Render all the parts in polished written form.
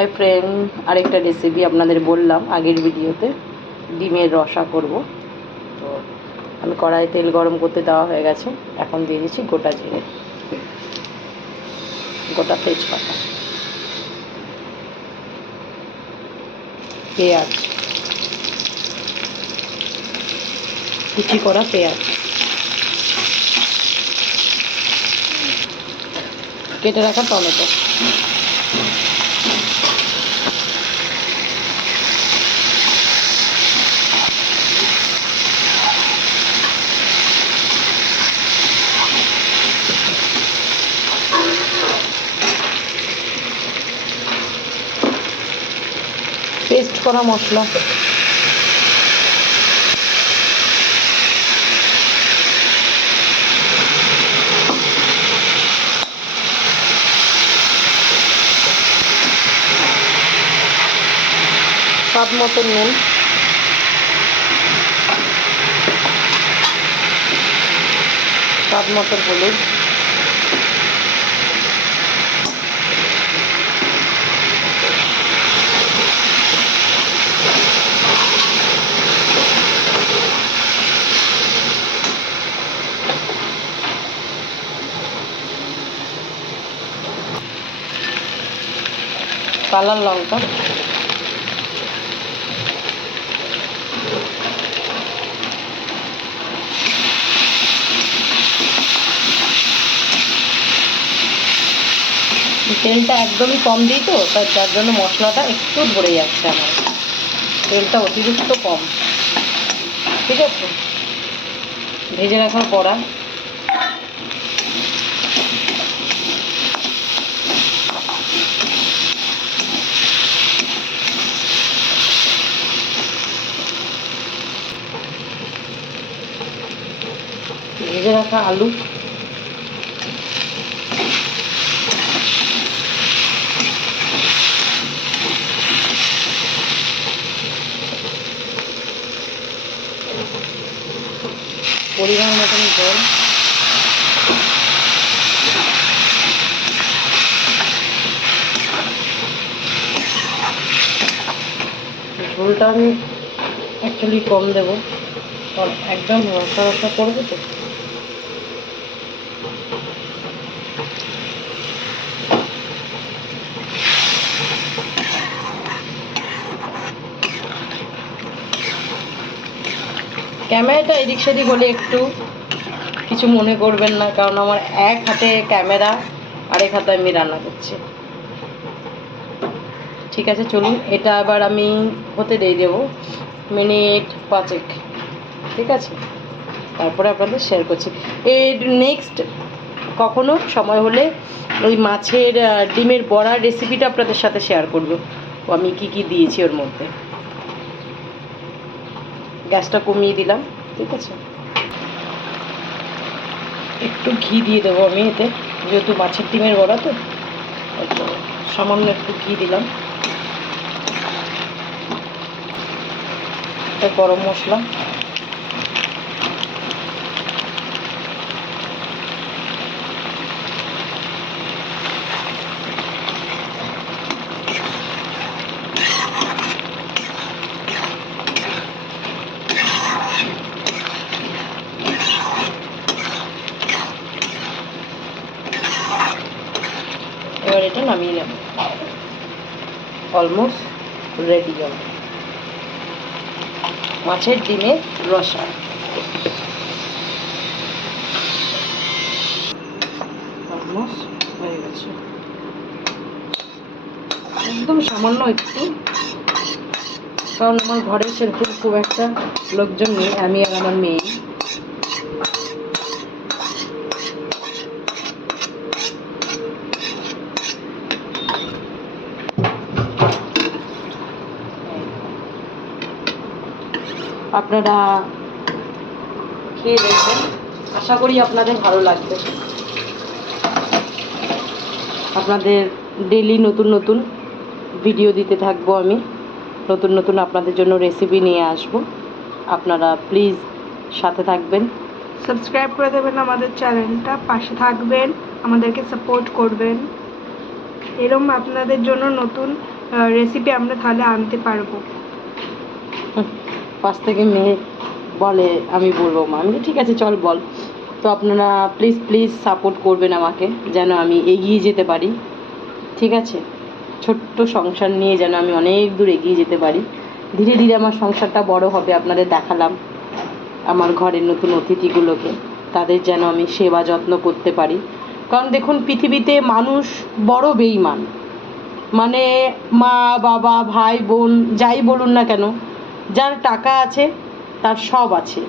Hi friend, আরেকটা recipe আপনাদের বললাম আগের ভিডিওতে, ডিমের রসা করব। তো আমি কড়াইয়ে তেল গরম করতে দেওয়া হয়ে গেছে। এখন দিয়ে দিচ্ছি গোটা জিরে, গোটা তেজপাতা, পেঁয়াজ, কুচি করা পেঁয়াজ, কেটে রাখা টমেটো, পেস্ট করা মশলা, স্বাদ মতো নুন, স্বাদ মতো হলুদ, কালার লঙ্কা, তেলটা একদমই কম দিই তো, তাই তার জন্য মশলাটা একটু ধরে যাচ্ছে আমার, তেলটা অতিরিক্ত কম। ঠিক আছে, ভেজে রাখার কড়া, ভেজে রাখা আলু, পরিমাণ মতন জল, ঝোলটা আমি অ্যাকচুয়ালি কম দেবো, কারণ একদম রসা রসা করবো তো। ক্যামেরাটা এদিক সেদিক হলে একটু কিছু মনে করবেন না, কারণ আমার এক হাতে ক্যামেরা, আরেক হাতে আমি রান্না করছি। ঠিক আছে, চলুন এটা আবার আমি হতে দিয়ে দেবো মিনিট 5। ঠিক আছে, তারপরে আপনাদের শেয়ার করছি। এর নেক্সট কখনো সময় হলে ওই মাছের ডিমের বড়ার রেসিপিটা আপনাদের সাথে শেয়ার করব, ও আমি কি কি দিয়েছি ওর মধ্যে। গ্যাসটা কমিয়ে দিলাম। ঠিক আছে, একটু ঘি দিয়ে দেবো আমি এতে, যেহেতু মাছের ডিমের বড়া তো, সামান্য একটু ঘি দিলাম। এটা গরম মশলা, এবার এটা নামিয়ে নেব। অলমোস্ট রেডি হবে মাছের ডিমের রসা। অলমোস্ট হয়ে গেছে, একদম সামান্য একটু, কারণ আমার ঘরে সেরকম খুব একটা লোকজন নেই, আমি আর আমার মেয়ে। আপনারা খেয়ে দেখবেন, আশা করি আপনাদের ভালো লাগবে। আপনাদের ডেইলি নতুন নতুন ভিডিও দিতে থাকবো আমি, নতুন নতুন আপনাদের জন্য রেসিপি নিয়ে আসব। আপনারা প্লিজ সাথে থাকবেন, সাবস্ক্রাইব করে দেবেন আমাদের চ্যানেলটা, পাশে থাকবেন, আমাদেরকে সাপোর্ট করবেন। এরকম আপনাদের জন্য নতুন রেসিপি আমরা তাহলে আনতে পারবো। পাশ থেকে মেয়ে বলে আমি বলবো মা, আমি বলি, ঠিক আছে চল বল। তো আপনারা প্লিজ প্লিজ সাপোর্ট করবেন আমাকে, যেন আমি এগিয়ে যেতে পারি। ঠিক আছে, ছোট্ট সংসার নিয়ে যেন আমি অনেক দূর এগিয়ে যেতে পারি। ধীরে ধীরে আমার সংসারটা বড় হবে, আপনাদের দেখালাম আমার ঘরের নতুন অতিথিগুলোকে, তাদের যেন আমি সেবা যত্ন করতে পারি। কারণ দেখুন, পৃথিবীতে মানুষ বড় বেইমান, মানে মা বাবা ভাই বোন যাই বলুন না কেন, যার টাকা আছে তার সব আছে,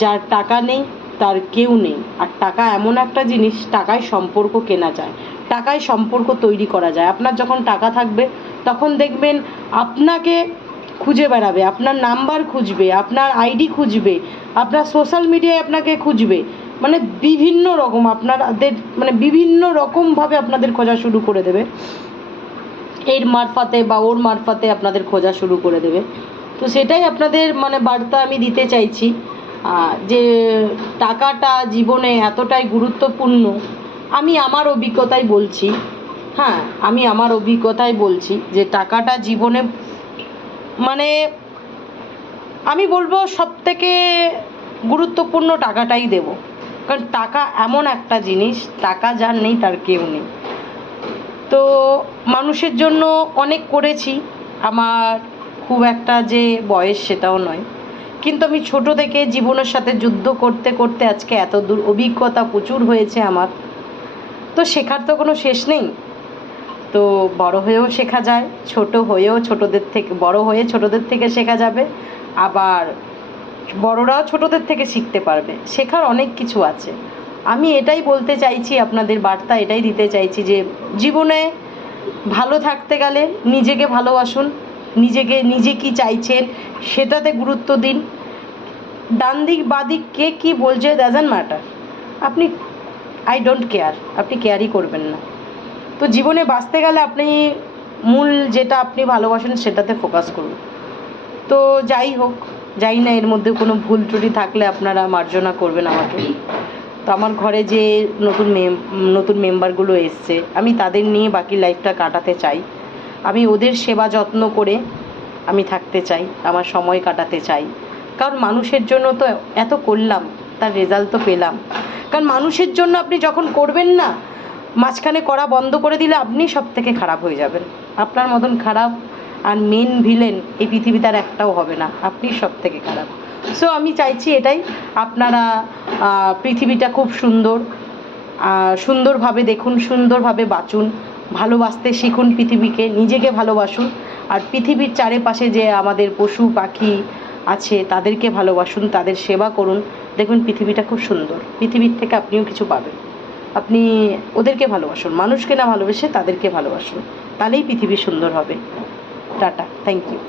যার টাকা নেই তার কেউ নেই। আর টাকা এমন একটা জিনিস, টাকায় সম্পর্ক কেনা যায়, টাকায় সম্পর্ক তৈরি করা যায়। আপনার যখন টাকা থাকবে তখন দেখবেন আপনাকে খুঁজে বেড়াবে, আপনার নাম্বার খুঁজবে, আপনার আইডি খুঁজবে, আপনার সোশ্যাল মিডিয়ায় আপনাকে খুঁজবে, মানে বিভিন্ন রকম আপনাদের, মানে বিভিন্ন রকমভাবে আপনাদের খোঁজা শুরু করে দেবে, এর মারফতে বা ওর মারফতে আপনাদের খোঁজা শুরু করে দেবে। তো সেটাই আপনাদের মানে বার্তা আমি দিতে চাইছি, যে টাকাটা জীবনে এতটাই গুরুত্বপূর্ণ। আমি আমার অভিজ্ঞতায় বলছি, হ্যাঁ আমি আমার অভিজ্ঞতায় বলছি যে টাকাটা জীবনে মানে আমি বলবো সবথেকে গুরুত্বপূর্ণ টাকাটাই দেব। কারণ টাকা এমন একটা জিনিস, টাকা যার নেই তার কেউ নেই। তো মানুষের জন্য অনেক করেছি, আমার খুব একটা যে বয়স সেটাও নয়, কিন্তু আমি ছোট থেকে জীবনের সাথে যুদ্ধ করতে করতে আজকে এত দূর, অভিজ্ঞতা প্রচুর হয়েছে আমার। তো শেখার তো কোনো শেষ নেই। তো বড় হয়েও শেখা যায়, ছোট হয়েও ছোটদের থেকে, বড় হয়ে ছোটদের থেকে শেখা যাবে, আবার বড়রাও ছোটদের থেকে শিখতে পারবে। শেখার অনেক কিছু আছে। আমি এটাই বলতে চাইছি, আপনাদের বার্তা এটাই দিতে চাইছি যে জীবনে ভালো থাকতে গেলে নিজেকে ভালোবাসুন, নিজে কি চাইছেন সেটাতে গুরুত্ব দিন। ডান দিক বাঁ দিক কে কী বলছে ডাজন্ট ম্যাটার, আপনি আই ডোন্ট কেয়ার, আপনি কেয়ারই করবেন না। তো জীবনে বাঁচতে গেলে আপনি মূল যেটা আপনি ভালোবাসেন সেটাতে ফোকাস করুন। তো যাই হোক, যাই না এর মধ্যে কোনো ভুল ত্রুটি থাকলে আপনারা মার্জনা করবেন আমাকে। তো আমার ঘরে যে নতুন মেম্বারগুলো এসছে, আমি তাদের নিয়ে বাকি লাইফটা কাটাতে চাই। আমি ওদের সেবা যত্ন করে আমি থাকতে চাই, আমার সময় কাটাতে চাই। কারণ মানুষের জন্য তো এত করলাম, তার রেজাল্ট তো পেলাম। কারণ মানুষের জন্য আপনি যখন করবেন না, মাঝখানে করা বন্ধ করে দিলে আপনি সব থেকে খারাপ হয়ে যাবেন। আপনার মতন খারাপ আর মেন ভিলেন এই পৃথিবীতে আর একটাও হবে না, আপনি সব থেকে খারাপ। সো আমি চাইছি এটাই, আপনারা পৃথিবীটা খুব সুন্দর, সুন্দরভাবে দেখুন, সুন্দরভাবে বাঁচুন, ভালোবাসতে শিখুন পৃথিবীকে, নিজেকে ভালোবাসুন। আর পৃথিবীর চারিপাশে যে আমাদের পশু পাখি আছে তাদেরকে ভালোবাসুন, তাদের সেবা করুন। দেখুন পৃথিবীটা খুব সুন্দর, পৃথিবীর থেকে আপনিও কিছু পাবেন। আপনি ওদেরকে ভালোবাসুন, মানুষকে না ভালোবেসে তাদেরকে ভালোবাসুন, তাহলেই পৃথিবী সুন্দর হবে। Tata, thank you.